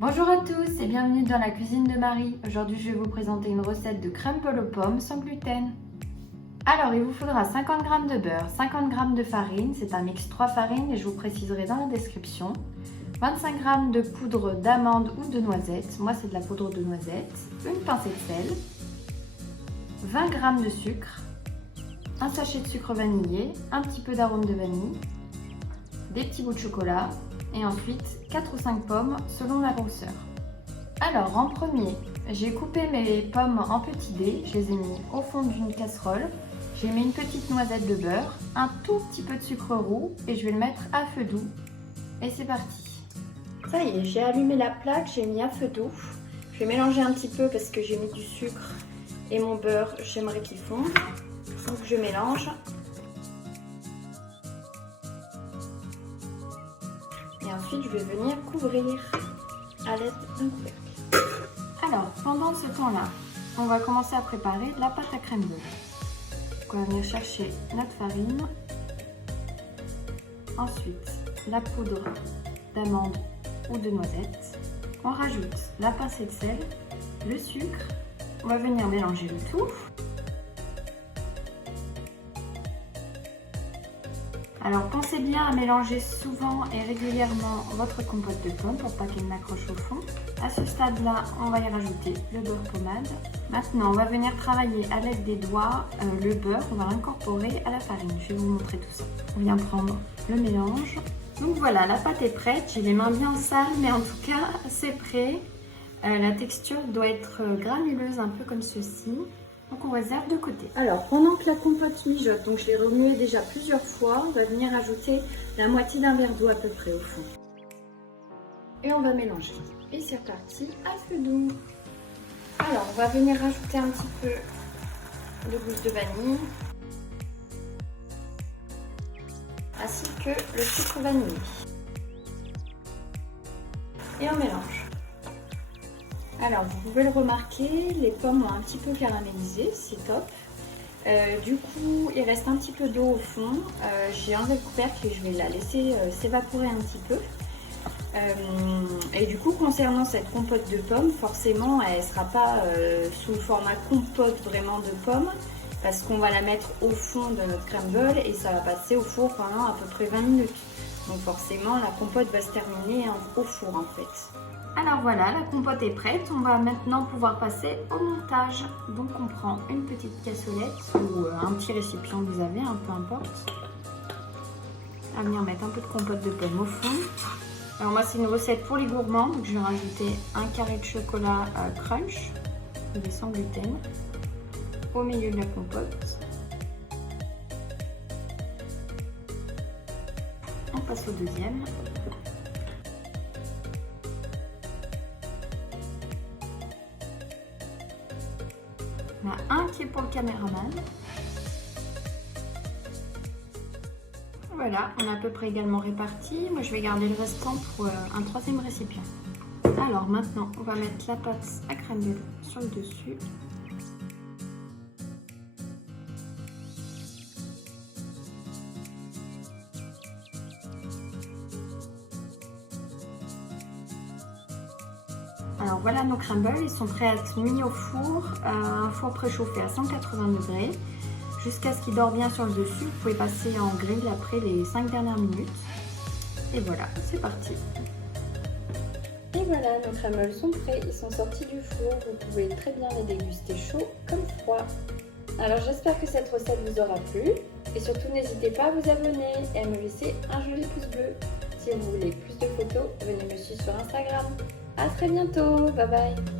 Bonjour à tous et bienvenue dans la cuisine de Marie. Aujourd'hui je vais vous présenter une recette de crumble aux pommes sans gluten. Alors il vous faudra 50 g de beurre, 50 g de farine, c'est un mix 3 farines et je vous préciserai dans la description. 25 g de poudre d'amande ou de noisette, moi c'est de la poudre de noisette, une pincée de sel, 20 g de sucre, un sachet de sucre vanillé, un petit peu d'arôme de vanille, des petits bouts de chocolat et ensuite 4 ou 5 pommes selon la grosseur. Alors en premier, j'ai coupé mes pommes en petits dés, je les ai mis au fond d'une casserole, j'ai mis une petite noisette de beurre, un tout petit peu de sucre roux et je vais le mettre à feu doux. Et c'est parti. Ça y est, j'ai allumé la plaque, j'ai mis à feu doux. Je vais mélanger un petit peu parce que j'ai mis du sucre et mon beurre, j'aimerais qu'il fonde. Donc je mélange. Et ensuite, je vais venir couvrir à l'aide d'un couvercle. Alors, pendant ce temps-là, on va commencer à préparer la pâte à crème brûlée. Donc, on va venir chercher notre farine. Ensuite, la poudre d'amande ou de noisette. On rajoute la pincée de sel, le sucre. On va venir mélanger le tout. Alors pensez bien à mélanger souvent et régulièrement votre compote de pommes pour pas qu'elle n'accroche au fond. À ce stade-là, on va y rajouter le beurre pommade. Maintenant, on va venir travailler à l'aide des doigts le beurre, on va l'incorporer à la farine. Je vais vous montrer tout ça. On vient prendre le mélange. Donc voilà, la pâte est prête. J'ai les mains bien sales, mais en tout cas, c'est prêt. La texture doit être granuleuse, un peu comme ceci. Donc on réserve de côté. Alors pendant que la compote mijote, donc je l'ai remuée déjà plusieurs fois, on va venir ajouter la moitié d'un verre d'eau à peu près au fond. Et on va mélanger. Et c'est reparti à feu doux. Alors on va venir rajouter un petit peu de gousse de vanille. Ainsi que le sucre vanillé. Et on mélange. Alors, vous pouvez le remarquer, les pommes ont un petit peu caramélisé, c'est top. Du coup, il reste un petit peu d'eau au fond. J'ai enlevé le couvercle et je vais la laisser s'évaporer un petit peu. Et du coup, concernant cette compote de pommes, forcément, elle ne sera pas sous le format compote vraiment de pommes, parce qu'on va la mettre au fond de notre crumble et ça va passer au four pendant à peu près 20 minutes. Donc forcément, la compote va se terminer au four en fait. Alors voilà, la compote est prête, on va maintenant pouvoir passer au montage. Donc on prend une petite cassolette ou un petit récipient que vous avez, peu importe. On va venir mettre un peu de compote de pommes au fond. Alors moi c'est une recette pour les gourmands, donc je vais rajouter un carré de chocolat crunch, il est sans gluten, au milieu de la compote. On passe au deuxième. On a un qui est pour le caméraman. Voilà, on a à peu près également réparti. Moi, je vais garder le restant pour un troisième récipient. Alors maintenant, on va mettre la pâte à crumble sur le dessus. Alors voilà nos crumbles, ils sont prêts à être mis au four, un four préchauffé à 180 degrés, jusqu'à ce qu'ils dorent bien sur le dessus. Vous pouvez passer en grill après les 5 dernières minutes. Et voilà, c'est parti. Et voilà, nos crumbles sont prêts, ils sont sortis du four. Vous pouvez très bien les déguster chaud comme froid. Alors j'espère que cette recette vous aura plu. Et surtout n'hésitez pas à vous abonner et à me laisser un joli pouce bleu. Si vous voulez plus de photos, venez me suivre sur Instagram. À très bientôt, bye bye.